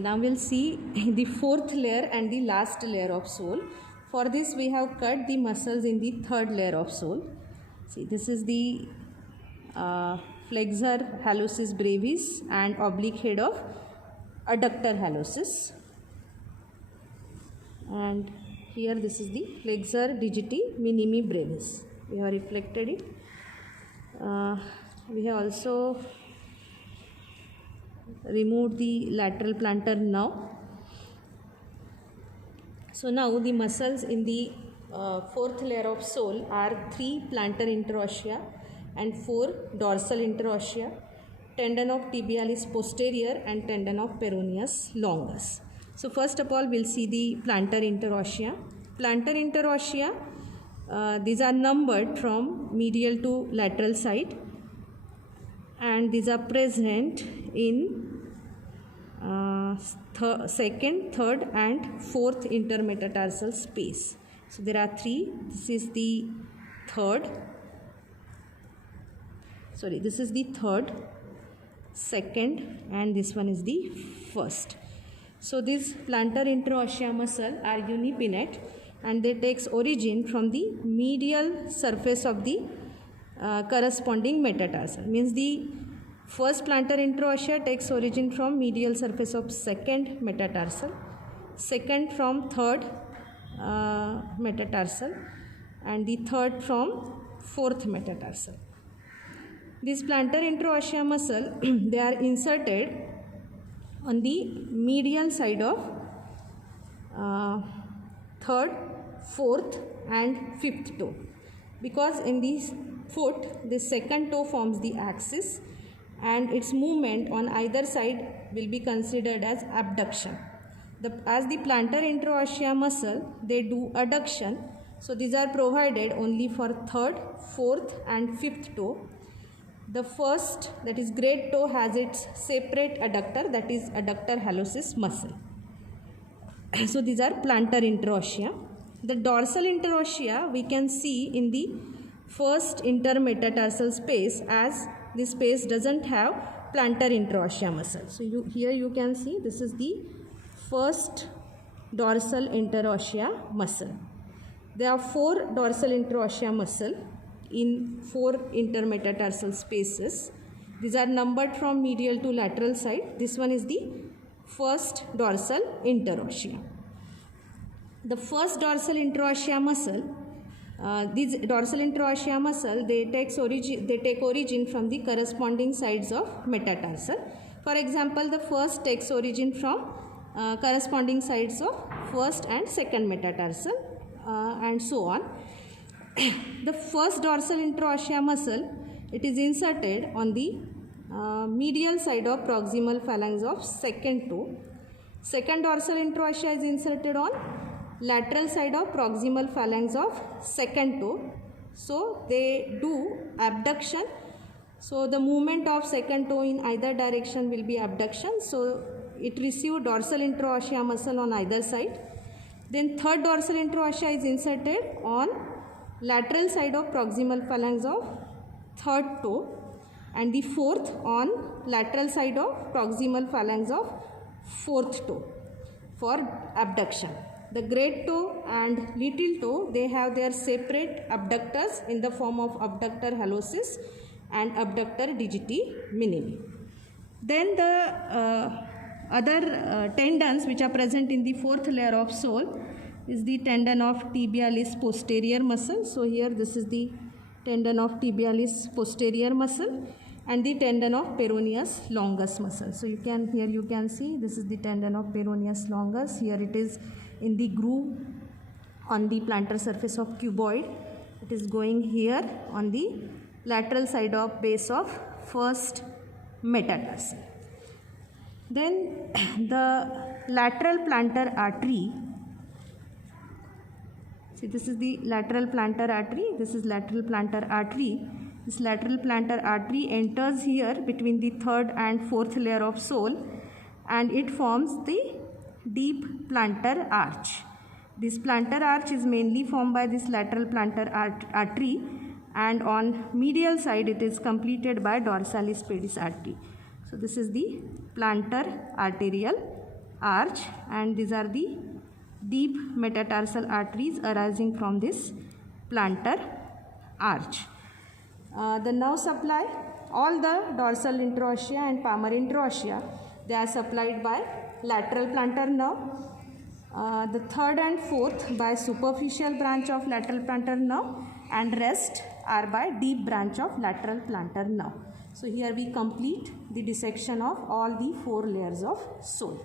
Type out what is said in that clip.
now we'll see the fourth layer and the last layer of sole. For this we have cut the muscles in the third layer of sole. See, this is the flexor hallucis brevis and oblique head of adductor hallucis, and here this is the flexor digiti minimi brevis. We have reflected it. We have also removed the lateral plantar nerve. So now the muscles in the fourth layer of sole are 3 plantar interossea and 4 dorsal interossea, tendon of tibialis posterior and tendon of peroneus longus. So first of all we'll see the plantar interossea. Plantar interossea, these are numbered from medial to lateral side, and these are present in second, third and fourth intermetatarsal space. So there are 3. This is the third, second, and this one is the first. So these plantar interossea muscle are unipinnate, and they takes origin from the medial surface of the corresponding metatarsal. Means the first plantar interossea takes origin from medial surface of second metatarsal, second from third metatarsal, and the third from fourth metatarsal. This plantar interossea muscle they are inserted on the medial side of third, fourth and fifth toe, because in this foot the second toe forms the axis and its movement on either side will be considered as abduction. As the plantar interossea muscle they do adduction, so these are provided only for third, fourth and fifth toe. The first, that is great toe, has its separate adductor, that is adductor hallucis muscle. So these are plantar interossea. The dorsal interossea we can see in the first intermetatarsal space, as this space doesn't have plantar interossea muscle. So here you can see this is the first dorsal interossea muscle. There are 4 dorsal interossea muscle in 4 intermetatarsal spaces. These are numbered from medial to lateral side. This one is the first dorsal interossea. The first dorsal interossea muscle, these dorsal interossea muscle they take origin from the corresponding sides of metatarsal. For example, the first takes origin from corresponding sides of first and second metatarsal, and so on. The first dorsal interossea muscle, it is inserted on the medial side of proximal phalanx of second toe. Second dorsal interossea is inserted on lateral side of proximal phalanx of second toe. So they do abduction. So the movement of second toe in either direction will be abduction. So it receives dorsal interossea muscle on either side. Then third dorsal interossea is inserted on lateral side of proximal phalanx of third toe, and the fourth on lateral side of proximal phalanx of fourth toe for abduction. The great toe and little toe they have their separate abductors in the form of abductor hallucis and abductor digiti minimi. Then the other tendons which are present in the fourth layer of sole is the tendon of tibialis posterior muscle. So here this is the tendon of tibialis posterior muscle and the tendon of peroneus longus muscle. So you can see this is the tendon of peroneus longus. Here it is in the groove on the plantar surface of cuboid. It is going here on the lateral side of base of first metatarsal. Then the lateral plantar artery. See, this is the lateral plantar artery. This is lateral plantar artery. This lateral plantar artery enters here between the third and fourth layer of sole, and it forms the deep plantar arch. This plantar arch is mainly formed by this lateral plantar artery, and on medial side it is completed by dorsalis pedis artery. So this is the plantar arterial arch, and these are the deep metatarsal arteries arising from this plantar arch. The nerve supply, all the dorsal interossea and palmar interossea, they are supplied by lateral plantar nerve. The third and fourth by superficial branch of lateral plantar nerve, and rest are by deep branch of lateral plantar nerve. So here we complete the dissection of all the 4 layers of sole.